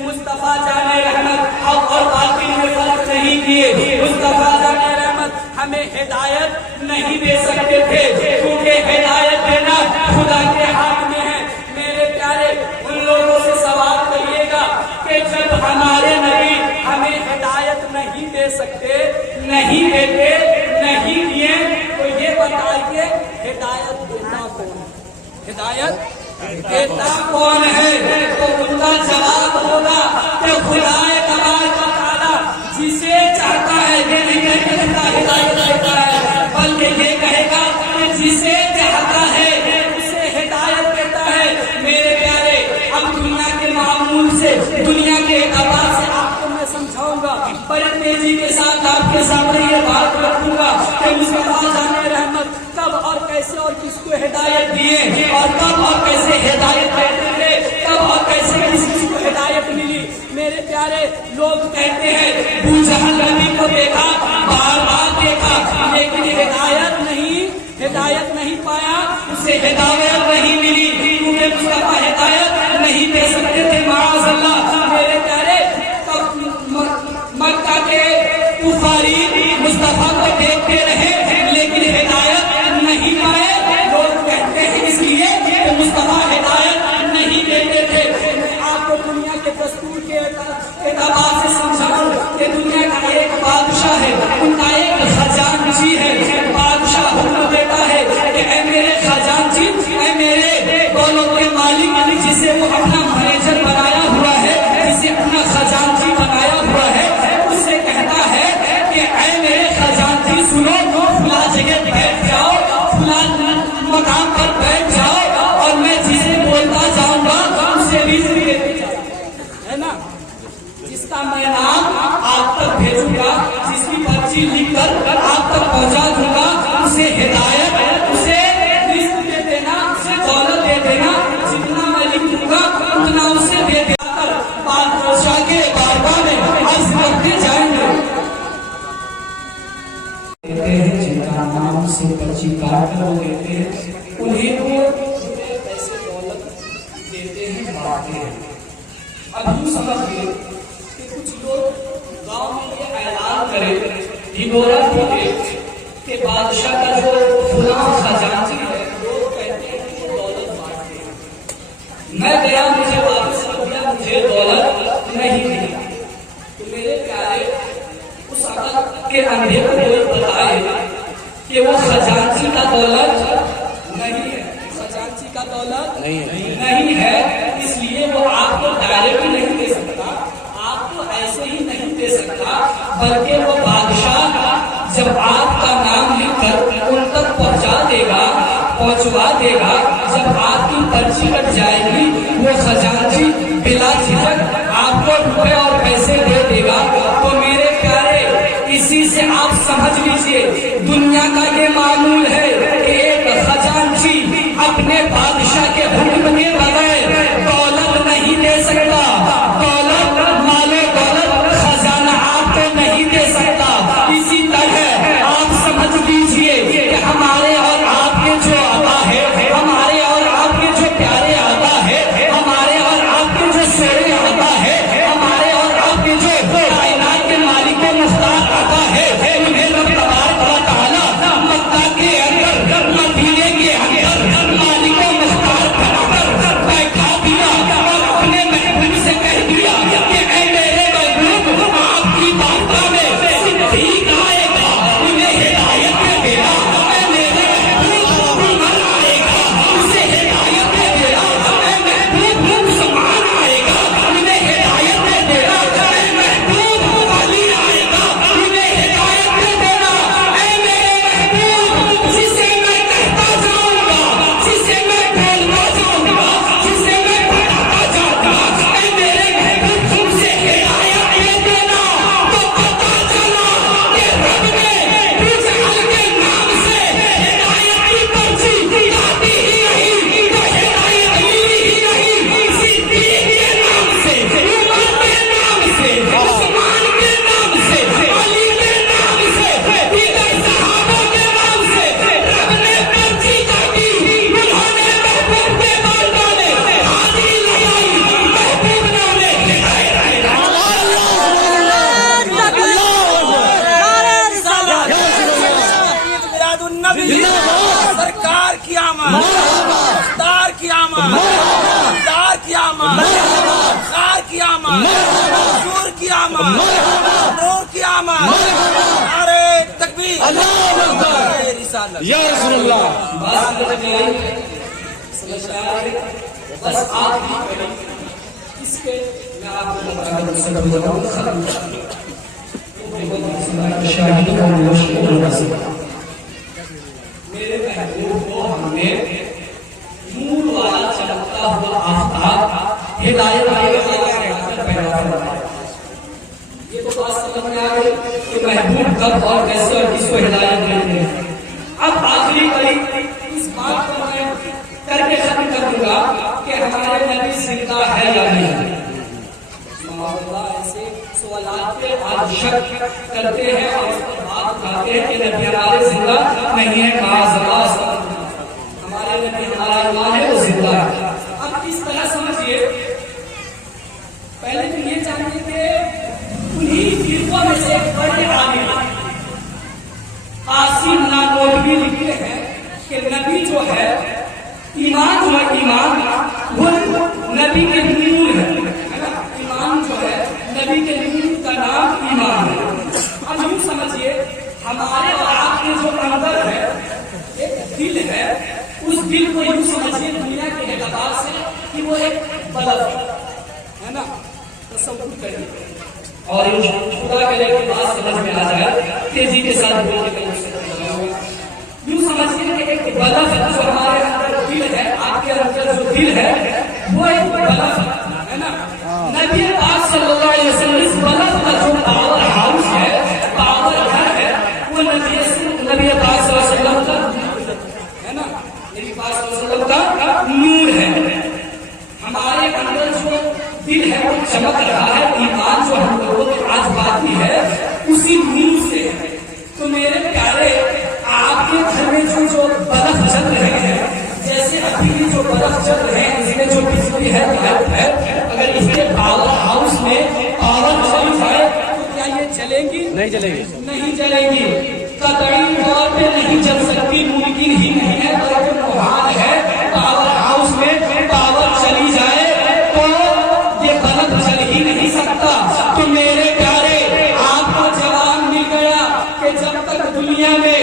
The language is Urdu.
مصطفیٰ جان رحمت حق اور باطل میں فرق نہیں کیے، مصطفیٰ جان رحمت ہمیں ہدایت نہیں دے سکتے تھے، کیونکہ ہدایت دینا خدا کے ہاتھ میں ہے۔ میرے پیارے، ان لوگوں سے سوال کریے گا کہ جب ہمارے نبی ہمیں ہدایت نہیں دے سکتے، نہیں دیتے، نہیں دیے، تو یہ بتائیے ہدایت دیتا کون ہے؟ ہدایت دیتا کون ہے؟ تو ان کا جواب ہوگا کہ خدا تبارک و تعالی جسے چاہتا ہے، یہ نہیں کہتا ہدایت دیتا ہے، بلکہ یہ کہے گا کہ جسے چاہتا ہے اسے ہدایت دیتا ہے۔ میرے پیارے، اب دنیا کے معمول سے، دنیا کے اعتبار سے آپ کو میں سمجھاؤں گا، بڑے تیزی کے ساتھ آپ کے سامنے یہ بات رکھوں گا کہ مصطفیٰ جان رحمت کب اور کیسے اور کس کو ہدایت دیے، اور کب اور کیسے ہدایت دیتے تھے، کب اور کیسے کس کو ہدایت ملی۔ میرے پیارے، لوگ کہتے ہیں ابو جہل نبی کو دیکھا، بار بار دیکھا، لیکن ہدایت نہیں پایا، اسے ہدایت نہیں ملی، کیونکہ مصطفیٰ ہدایت نہیں دے سکتے تھے، معاذ اللہ۔ میرے پیارے، مکہ کے کفاری مصطفیٰ کو دیکھتے رہے لیکن ہدایت نہیں پائے، لوگ کہتے ہیں اس لیے کہ مصطفیٰ ہدایت نہیں دیتے تھے۔ میں آپ کو دنیا کے دستور کے اعتبار سے سمجھاؤں کہ دنیا کا ایک بادشاہ ہے، ان کا ایک خزانچی ہے، بادشاہ حکم دیتا ہے کہ اے میرے خزانچی، اے میرے دولت کے مالک، جسے وہ اپنا مینیجر بنایا ہوا ہے، جسے اپنا خزانچی بنایا ہوا ہے، اس سے کہتا ہے کہ اے میرے خزانچی سنو، فلاں جگہ بیٹھ جاؤ، فلاں مقام پر بیٹھ جاؤ، اور میں جسے بولتا جاؤں گا اسے رزق دیتے جاؤں گا، ہے نا؟ جس کا میں نام آپ تک بھیجوں گا، جس کی پرچی لکھ کر آپ تک پہنچا دوں گا، اسے ہدایت، اسے رزق دے دینا، اسے دولت دے دینا، جتنا میں لکھ دوں گا اتنا اسے دے دینا کر بادشاہ کے بارگاہ میں عرض کرتے جائیں گے۔ کہتے ہیں جن کا نام سے پرچی کاٹ کر وہ دیتے ہیں، انہیں وہ پیسے دولت دیتے ہیں، بڑھاتے ہیں۔ اب یوں سمجھئے کہ کچھ لوگ گاؤں میں یہ اعلان کرے، ڈھگورا پھیلے کہ بادشاہ کا جو فلاں خزانچی ہے، لوگ کہتے ہیں کہ وہ دولت بانٹتے ہیں۔ میں گیا، مجھے واپس کر دیا، مجھے دولت نہیں ملا۔ تو میرے پیارے، اس عقل کے اندھے کو کوئی بتائے کہ وہ خزانچی کا دولت نہیں ہے، خزانچی کا دولت نہیں ہے، اس لیے وہ آپ کو ڈائریکٹ نہیں دے سکتا، آپ کو ایسے ہی نہیں دے سکتا، بلکہ وہ بادشاہ جب آپ کا نام لکھ کر ان تک پہنچا دے گا، پہنچوا دے گا، جب آپ کی پرچی کٹ جائے گی، وہ خزانچی بلا جھجک آپ کو روپے اور پیسے دے دے گا۔ تو میرے پیارے، اسی سے آپ سمجھ لیجئے دنیا کا یہ معمول ہے کہ ایک خزانچی اپنے بادشاہ کے حکم کے بغیر دولت نہیں دے سکتا، دولت، مال و دولت، خزانہ آپ کو نہیں دے سکتا۔ اسی طرح آپ سمجھ لیجئے کہ ہمارے اور آپ کے جو آقا ہے، ہمارے اور آپ کے جو پیارے آقا ہے، ہمارے آمد، خار کی آمد، حضور کی آمد، نور کی آمد، نعرہ تکبیر، نعرہ رسالت، یا رسول اللہ. بات کرنے آئی سمجھ میں آ رہی بس آپ بھی کریں اس کے میں آپ کو بتا دوں سے کبھی بتاؤں ختم شاہد کا مشکل نصیب میرے محبوب کو ہم نے نور والا چمکتا ہوا آفتاب ہدایت پیدا فرمایا. یہ تو بات سمجھ میں آ گئی کہ محبوب کب اور کیسے اور کس کو ہدایت دیتے ہیں. اب آخری کڑی اس بات کو میں کر کے ختم کر دوں گا کہ ہمارے نبی زندہ ہے یا نہیں. ایسے سوالات پہ آج شک کرتے ہیں اور اس پر بات کرتے ہیں کہ نبی ہمارے زندہ نہیں ہے. معاذ اللہ ہمارے نبی ہمارا ایمان ہے وہ زندہ ہے. اب اس طرح سمجھیے پہلے تو یہ جانیے کہ انہی فرقوں میں سے ایک بڑے عالم قاسم نانوتوی لکھتے ہیں کہ نبی جو ہے ایمان جو ہے ایمان وہ نبی کے نور ہے. ایمان جو ہے نبی کے نور کا نام ایمان ہے. اب یوں سمجھیے ہمارے اور آپ کے جو اندر ہے ایک دل ہے اس دل کو یوں سمجھیے دنیا کے اعتبار سے کہ وہ ایک بلب ہے نا. تصور کریے اور خدا کرے کہ بات سمجھ میں آ جائے تیزی کے ساتھ بول کے یوں سمجھیے کہ ایک بلب جو ہمارے اندر دل ہے آپ کے اندر جو دل ہے وہ ایک بلب ہے نا. نبی پاک صلی اللہ علیہ وسلم اس بلب کا جو پاور ہاؤس ہے پاور گھر ہے وہ نبی پاک صلی اللہ علیہ وسلم کا ہے نا. نبی پاک صلی اللہ علیہ وسلم کا نور ہے. ہمارے اندر جو دل ہے وہ چمک رہا ہے. ایمان جو ہم لوگوں کے آج باقی ہے اسی نور سے ہے. تو میرے پیارے آپ کے گھر میں جو بلب چل رہے ہیں جیسے ابھی بھی جو بلب چل رہے ہیں اس میں جو بجلی ہے اگر اس کے پاور ہاؤس میں پاور چل جائے تو کیا یہ چلیں گی؟ نہیں چلے گی. نہیں چلیں گی. قطعی طور پہ نہیں چل سکتی. ممکن ہی نہیں ہے بلکہ محال ہے. پاور ہاؤس میں پاور چلی جائے تو یہ بلب چل ہی نہیں سکتا. تو میرے پیارے آپ کو جواب مل گیا کہ جب تک دنیا میں